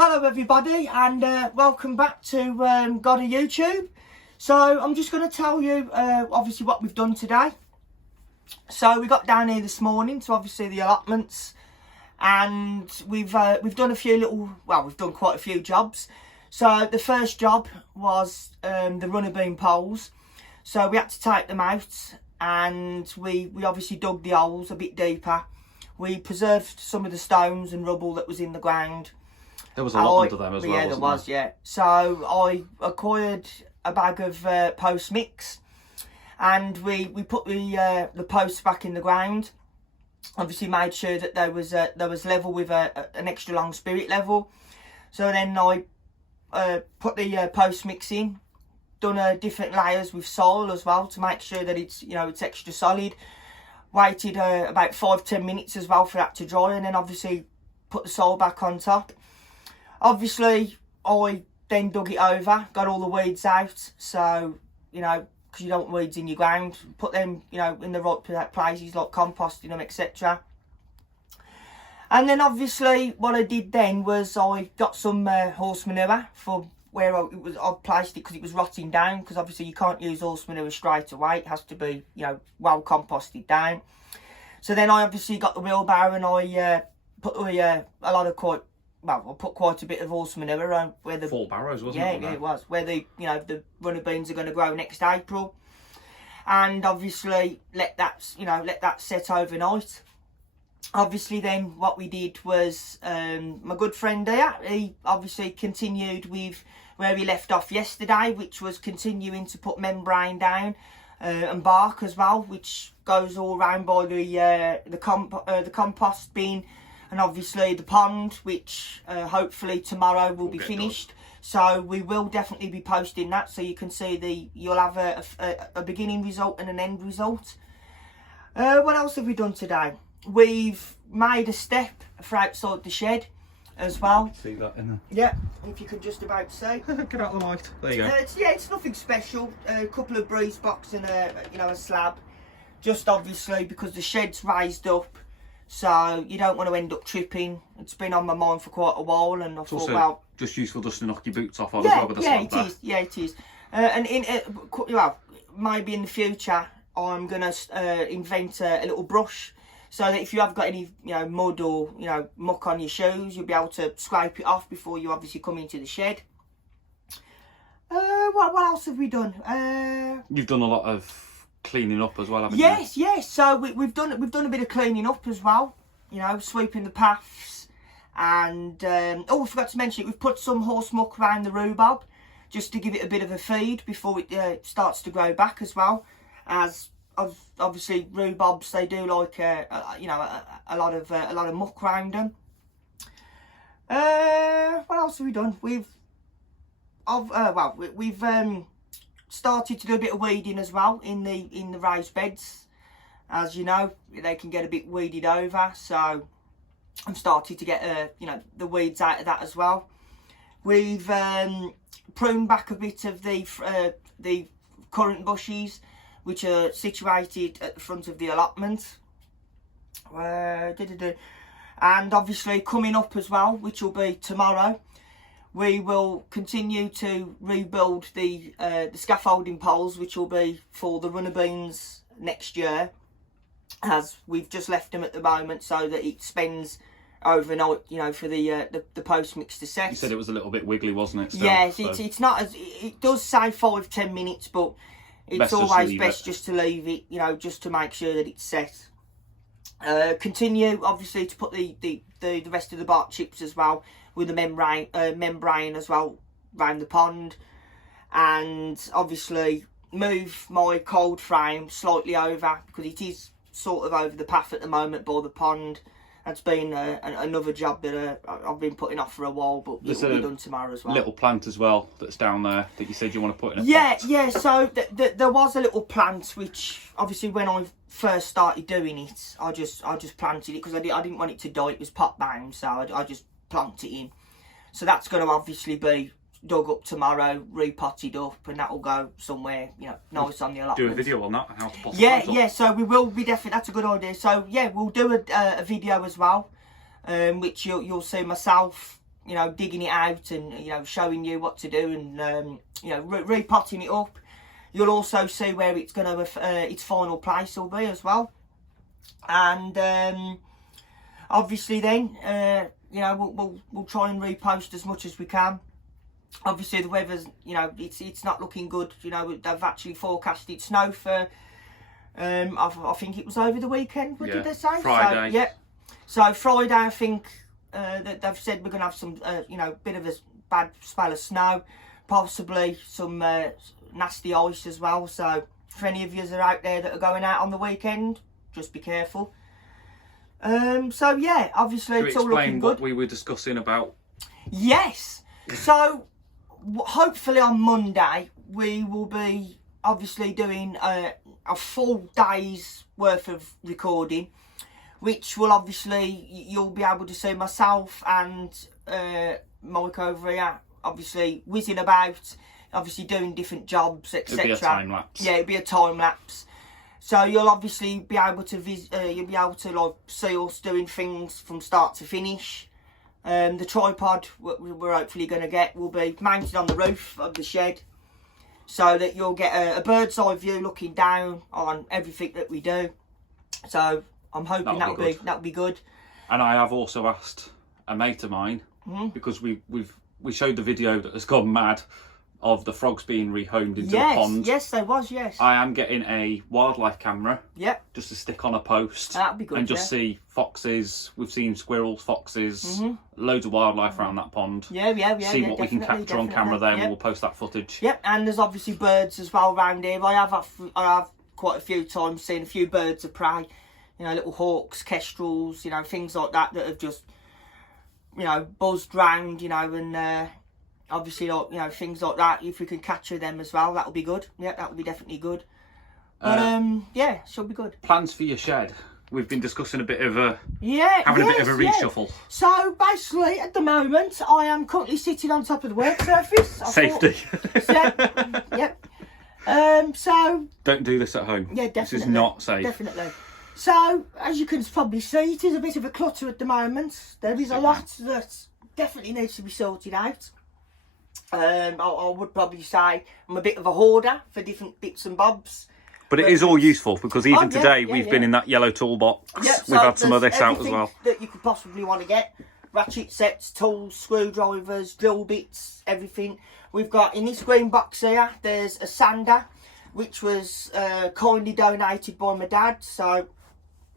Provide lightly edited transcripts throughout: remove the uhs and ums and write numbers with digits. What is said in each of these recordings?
Hello everybody, and welcome back to God of YouTube. So I'm just going to tell you obviously what we've done today. So we got down here this morning to obviously the allotments, and we've done a few little, well, we've done quite a few jobs. So the first job was the runner beam poles. So we had to take them out, and we obviously dug the holes a bit deeper. We preserved some of the stones and rubble that was in the ground. There was a lot under them as well, yeah, there was, yeah. So I acquired a bag of post mix, and we put the posts back in the ground. Obviously made sure that there was level with an extra long spirit level. So then I put the post mix in, done different layers with soil as well to make sure that it's it's extra solid. Waited about 5-10 minutes as well for that to dry, and then obviously put the soil back on top. Obviously, I then dug it over, got all the weeds out, so, because you don't want weeds in your ground, put them, in the right places, like composting them, etc. And then obviously, what I did then was I got some horse manure for where I placed it, because it was rotting down, because obviously you can't use horse manure straight away, it has to be, well composted down. So then I obviously got the wheelbarrow, and I put I put quite a bit of horse manure around where the 4 barrows, wasn't it? Yeah, it was where the runner beans are going to grow next April, and obviously let that set overnight. Obviously, then what we did was my good friend here, he obviously continued with where he left off yesterday, which was continuing to put membrane down and bark as well, which goes all around by the compost bin. And obviously the pond, which hopefully tomorrow will be finished. So we will definitely be posting that, so you can see you'll have a beginning result and an end result. What else have we done today? We've made a step for outside the shed as well. See that in there? Yeah, if you can just about see. Get out the light. There you go. It's nothing special. A couple of breeze box and a slab. Just obviously because the shed's raised up, so you don't want to end up tripping. It's been on my mind for quite a while, and I thought, well, just useful just to knock your boots off on as well with the slab there. Yeah, it is. And maybe in the future I'm gonna invent a little brush, so that if you have got any mud or muck on your shoes, you'll be able to scrape it off before you obviously come into the shed. What else have we done? You've done a lot of cleaning up as well, haven't you? Yes. So we've done a bit of cleaning up as well. Sweeping the paths, and I forgot to mention it. We've put some horse muck around the rhubarb just to give it a bit of a feed before it starts to grow back as well. As obviously rhubarbs, they do like a lot of muck around them. What else have we done? We've started to do a bit of weeding as well in the raised beds. As you know, they can get a bit weeded over, so I'm starting to get the weeds out of that as well. We've pruned back a bit of the currant bushes, which are situated at the front of the allotment. And obviously coming up as well, which will be tomorrow, we will continue to rebuild the scaffolding poles, which will be for the runner beans next year, as we've just left them at the moment so that it spends overnight, for the post mix to set. You said it was a little bit wiggly, wasn't it? Still, yes, so. It's not as, it does say 5-10 minutes, but it's always best just to leave it, just to make sure that it's set. Continue obviously to put the rest of the bark chips as well, with the membrane as well around the pond, and obviously move my cold frame slightly over, because it is sort of over the path at the moment by the pond. That's been another job that I've been putting off for a while, but it will be done tomorrow as well. Little plant as well that's down there that you said you want to put in a pot. Yeah. So there was a little plant, which obviously when I first started doing it, I just planted it because I didn't want it to die. It was pot bound, so I just planted it in. So that's going to obviously be dug up tomorrow, repotted up, and that will go somewhere, nice on the allotment. Do a video on that and how to pot Yeah, so we will be definitely, that's a good idea. So yeah, we'll do a video as well, which you'll see myself, you know, digging it out and, you know, showing you what to do and, you know, repotting it up. You'll also see where it's going to, its final place will be as well. And obviously then, you know, we'll try and repost as much as we can. Obviously the weather's, you know, it's not looking good. You know, they've actually forecasted snow for, I think it was over the weekend. What did they say? Friday. So, yeah. So Friday, I think that they've said we're going to have some, you know, bit of a bad spell of snow, possibly some nasty ice as well. So if any of you are out there that are going out on the weekend, just be careful. So yeah, obviously it's all looking good. What we were discussing about? Yes. So hopefully on Monday we will be obviously doing a full day's worth of recording, which will obviously you'll be able to see myself and Mike over here obviously whizzing about, obviously doing different jobs, etc. It'll be a time lapse. Yeah, it'll be a time lapse. So you'll obviously be able to you'll be able to like see us doing things from start to finish. The tripod we're hopefully going to get will be mounted on the roof of the shed, so that you'll get a bird's eye view looking down on everything that we do. So I'm hoping that'll be good. And I have also asked a mate of mine, because we showed the video that has gone mad of the frogs being rehomed into the pond. Yes, there was, yes. I am getting a wildlife camera. Yep. Just to stick on a post. That'd be good. And just see foxes. We've seen squirrels, foxes, loads of wildlife around that pond. Yeah. See what we can capture on camera there, and we'll post that footage. Yep, and there's obviously birds as well around here. I have quite a few times seen a few birds of prey. You know, little hawks, kestrels, you know, things like that have just, you know, buzzed round, you know, and obviously, like, you know, things like that. If we can capture them as well, that'll be good. Yeah, that will be definitely good. But yeah, should be good. Plans for your shed. We've been discussing a bit of a having a bit of a reshuffle. So basically, at the moment, I am currently sitting on top of the work surface. Safety. Yep. So don't do this at home. Yeah, definitely. This is not safe. Definitely. So, as you can probably see, it is a bit of a clutter at the moment. There is a lot that definitely needs to be sorted out. I would probably say I'm a bit of a hoarder for different bits and bobs. But it is all useful, because even today we've been in that yellow toolbox. Yeah, so we've had some of this out as well. That you could possibly want to get. Ratchet sets, tools, screwdrivers, drill bits, everything. We've got, in this green box here, there's a sander, which was kindly donated by my dad. So,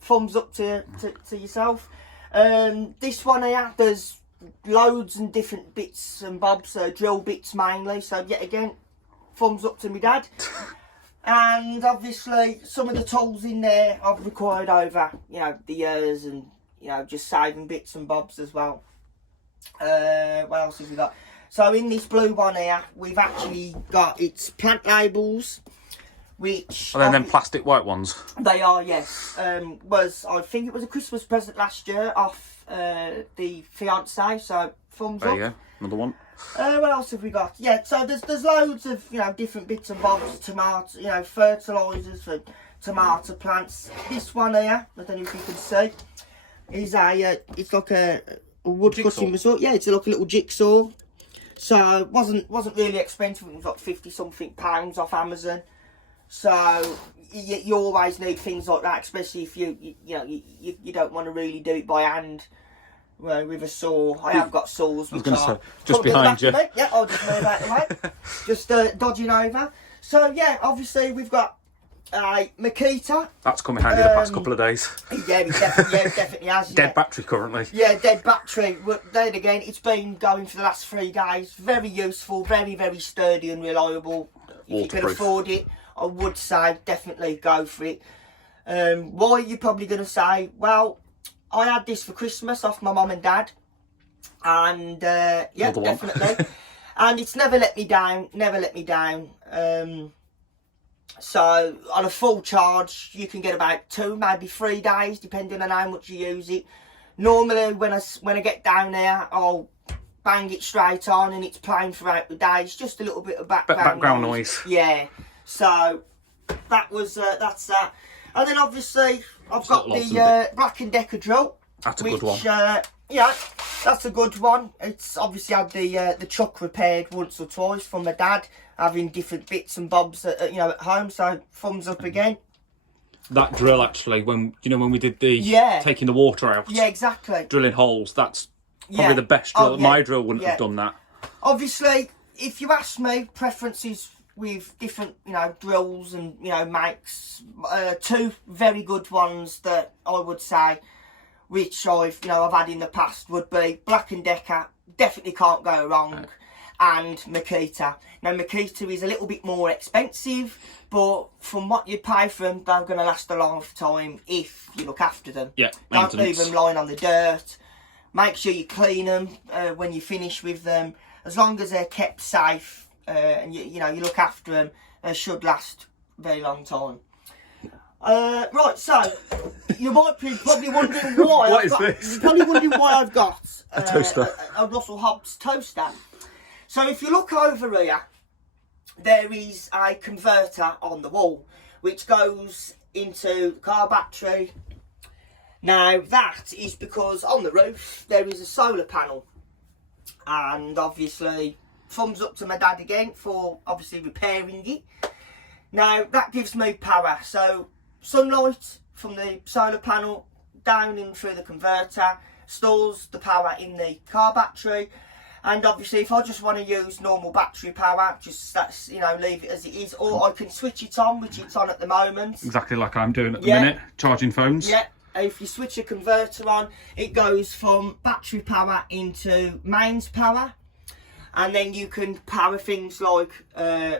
thumbs up to yourself. This one here, there's loads and different bits and bobs, drill bits mainly. So, yet again, thumbs up to my dad. And obviously, some of the tools in there I've required over, you know, the years, and, you know, just saving bits and bobs as well. What else have we got? So in this blue one here, we've actually got its plant labels, which... And then plastic white ones? They are, yes. I think it was a Christmas present last year off the fiance, so thumbs up. There you go, another one. What else have we got? Yeah, so there's loads of, you know, different bits and bobs, tomatoes, you know, fertilisers for tomato plants. This one here, I don't know if you can see, is it's like a wood cutting resort. Yeah, it's like a little jigsaw. So it wasn't really expensive. It was like £50-something off Amazon. So you always need things like that, especially if you don't want to really do it by hand. Well, with a saw. I have got saws. I was going to say, just behind you. Yeah, I'll just move out the way. Just dodging over. So, yeah, obviously we've got a Makita. That's come in handy the past couple of days. Yeah, it definitely has. Dead battery currently. Yeah, dead battery. But then again, it's been going for the last 3 days. Very useful, very, very sturdy and reliable. If you can afford it, I would say definitely go for it. Why, you're probably going to say, well, I had this for Christmas off my mum and dad, and yeah, definitely. And it's never let me down, so on a full charge, you can get about 2, maybe 3 days, depending on how much you use it. Normally, when I get down there, I'll bang it straight on, and it's playing throughout the day. It's just a little bit of background noise. Yeah. So that's that. And then obviously I've got the Black & Decker drill. That's a good one. Yeah, that's a good one. It's obviously had the chuck repaired once or twice from my dad, having different bits and bobs at, at home. So thumbs up again. That drill actually, when we did the taking the water out. Yeah, exactly. Drilling holes. That's probably the best drill. My drill wouldn't have done that. Obviously, if you ask me, preferences with different drills and makes, two very good ones that I would say, which I've had in the past, would be Black & Decker, definitely can't go wrong, and Makita. Now Makita is a little bit more expensive, but from what you pay for them, they're going to last a lifetime if you look after them. Yeah, don't leave them lying on the dirt. Make sure you clean them when you finish with them. As long as they're kept safe and you look after them, they should last a very long time. Right, so you might be probably wondering why. You're probably wondering why I've got a toaster, a Russell Hobbs toaster. So if you look over here, there is a converter on the wall which goes into the car battery. Now that is because on the roof there is a solar panel, and obviously thumbs up to my dad again for obviously repairing it. Now that gives me power, so sunlight from the solar panel down in through the converter stores the power in the car battery, and obviously if I just want to use normal battery power, just leave it as it is, or I can switch it on, which it's on at the moment. Exactly like I'm doing at the minute, charging phones. Yeah, if you switch a converter on, it goes from battery power into mains power, and then you can power things like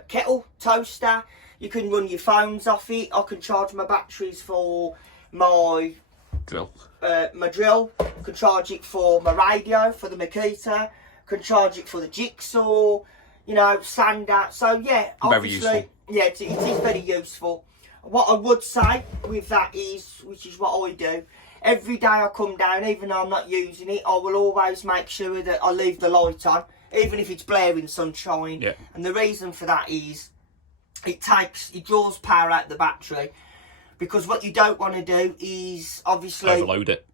kettle, toaster. You can run your phones off it. I can charge my batteries for my drill. I can charge it for my radio, for the Makita. I can charge it for the jigsaw, sander. So yeah, obviously, very useful. Yeah, it is very useful. What I would say with that is, which is what I do, every day I come down, even though I'm not using it, I will always make sure that I leave the light on, even if it's blaring sunshine. Yeah. And the reason for that is, it draws power out of the battery, because what you don't want to do is obviously overload it.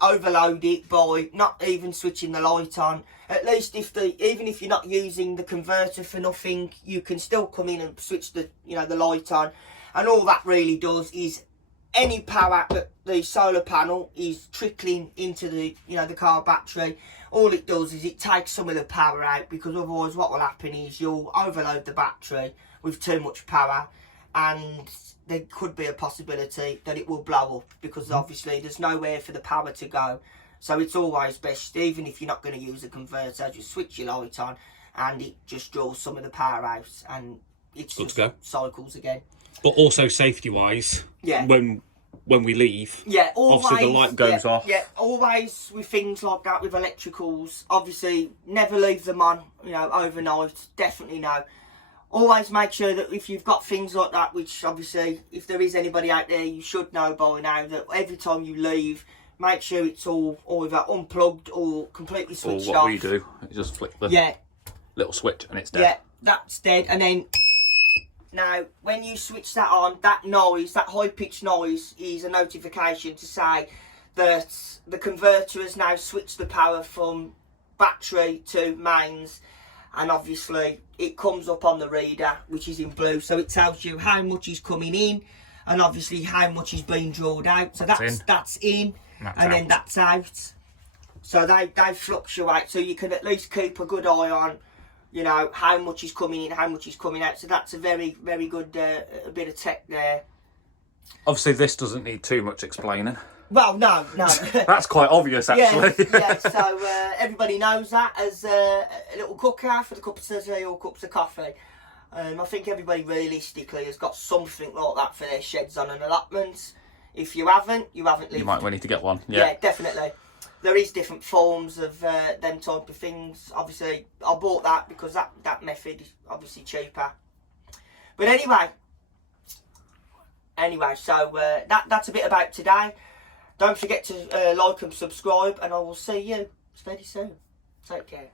Overload it by not even switching the light on. At least even if you're not using the converter for nothing, you can still come in and switch the the light on, and all that really does is any power that the solar panel is trickling into the the car battery. All it does is it takes some of the power out, because otherwise what will happen is you'll overload the battery with too much power, and there could be a possibility that it will blow up, because obviously there's nowhere for the power to go. So it's always best, even if you're not going to use a converter, just switch your light on and it just draws some of the power out, and it's good just to go. Cycles again. But also safety wise, when we leave, always, obviously the light goes off. Yeah, always with things like that, with electricals, obviously never leave them on overnight. Definitely no. Always make sure that if you've got things like that, which obviously if there is anybody out there, you should know by now, that every time you leave, make sure it's all either unplugged or completely switched off. Or what we do, is just flick the little switch and it's dead. Yeah, that's dead. And then now when you switch that on, that noise, that high-pitched noise, is a notification to say that the converter has now switched the power from battery to mains. And obviously it comes up on the reader, which is in blue, so it tells you how much is coming in and obviously how much is being drawn out. So that's in and then that's out. So they fluctuate, so you can at least keep a good eye on how much is coming in, how much is coming out. So that's a very, very good bit of tech there. Obviously this doesn't need too much explaining. Well, no. That's quite obvious, actually. Yeah, so everybody knows that as a little cooker for the cups of tea or cups of coffee. I think everybody realistically has got something like that for their sheds on an allotment. If you haven't lived. You might need to get one. Yeah, definitely. There is different forms of them type of things. Obviously, I bought that because that method is obviously cheaper. But anyway, so that's a bit about today. Don't forget to like and subscribe, and I will see you very soon. Take care.